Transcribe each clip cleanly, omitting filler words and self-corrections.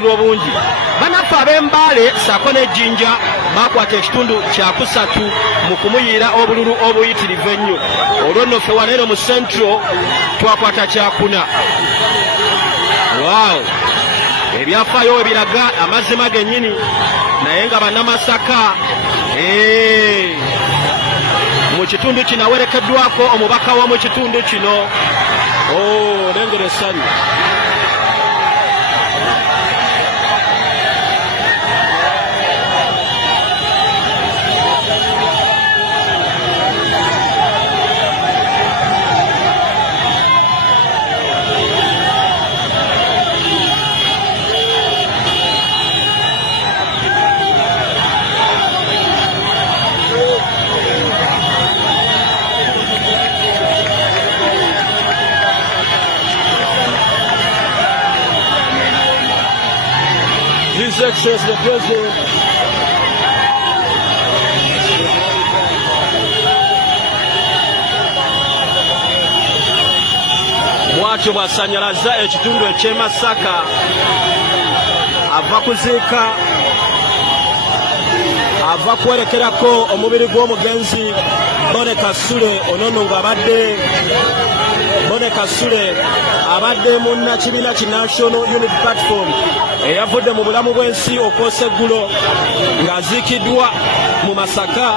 obungi banafu ab'Embale ssaako n'Ejjinja bakwata ekitundu kyakusatu mu kumuyiira obululu obuyitirivu ennyo. Olwo nno ffe wano eno mu Central twakwata kyakuna. Waawo ebyafaayo we biraga amazima gennyini, naye nga bannamasaka mu kitundu kino awerekeddwako omubaka wa mu kitundu kino. Olengera essanyu. His Excellency the President. Bwatyo bw'asannyalaza ekitundu eky'e Masaka ava kuziika ava kwerekerako omubiri gw'omugenzi Bone Kasule. Ono nno ng'abadde Bone Kasule abadde munnakibiina ki National Unity Platform eyavudde mu bulamu bw'ensi okwosa eggulo ng'aziikiddwa mu Masaka.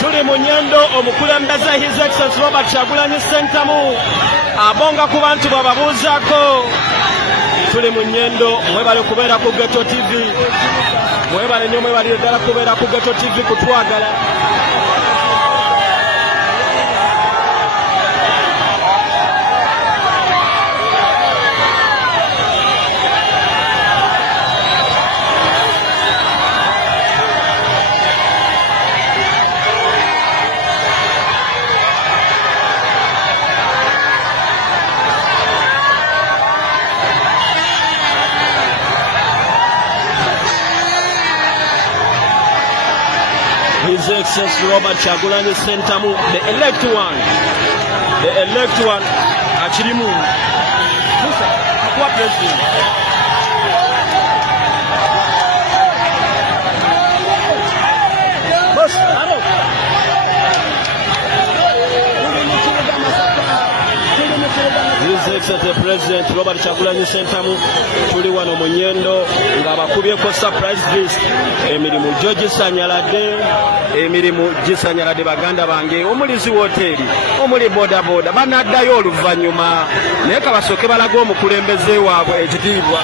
Tuli mu nnyendo omukulembeze His Excellency Robert Kyagulanyi Ssentamu abonga ku bantu bababuuzaako. Tuli mu nnyendo, mwebale kubeera ku Ghetto TV, mwebale nnyo, mwebalire ddala kubeera ku Ghetto TV kutwagala. His Excellency Robert Kyagulanyi Ssentamu, the elect one, akirimu. Musa, akuwa president. Boss, alo. His Excellency President Robert Kyagulanyi Ssentamu tuli wano mu nnyendo ng'abakubyeko surprise visit. Emirimu gyo gisanyaladde baganda bange, omulizi wooteeri, omuli bodaboda banaddayo oluvannyuma, naye kabasooke balaga omukulembeze waabwe ekitiibwa.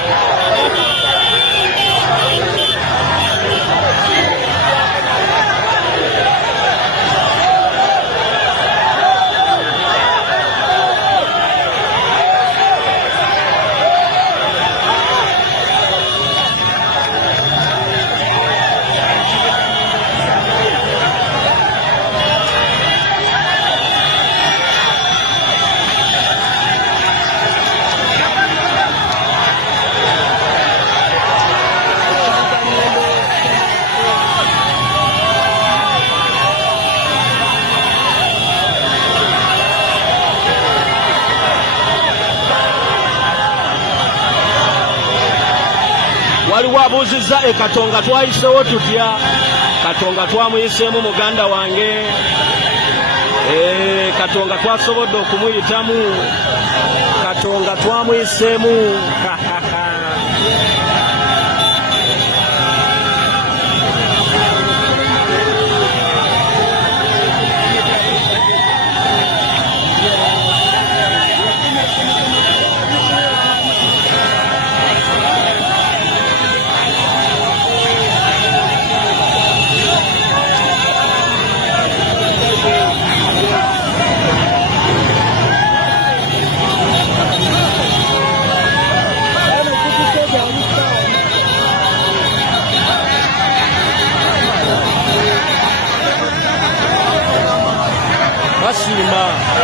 Waliwo abuuzizza Katonga twayiseewo tutya? Katonga twamuyiseemu muganda wange. Katonga twasobodde okumuyitamu. Katonga twamuyiseemu. oluvannyuma